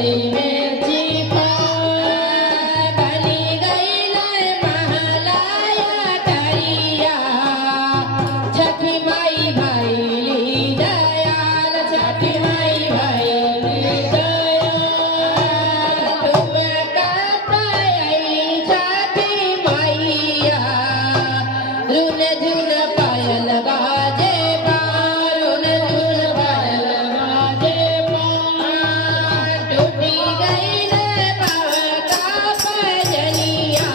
खड़ी मिर्ची बनी गईल महलाया करिया छठी माई भैली दयाल छठी माई भैली दयाल तुम कहतई छठी मैया रुन झुन पायल बाजे रुन झुन पायल बाजे टूटी गईल बाबा पजनिया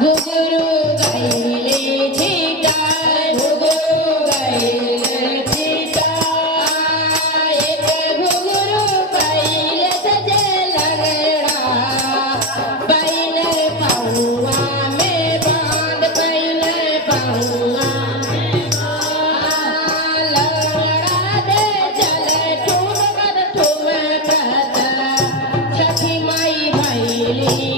घुघरू गईले छिटा घुघरू गईले छिटा एक घुघरू गईले सजे लगड़ा बैल पौआ में बांध बैल पौआ में बांध लगड़ा दे चले ठुमकत ठुमकत छठी माई भैली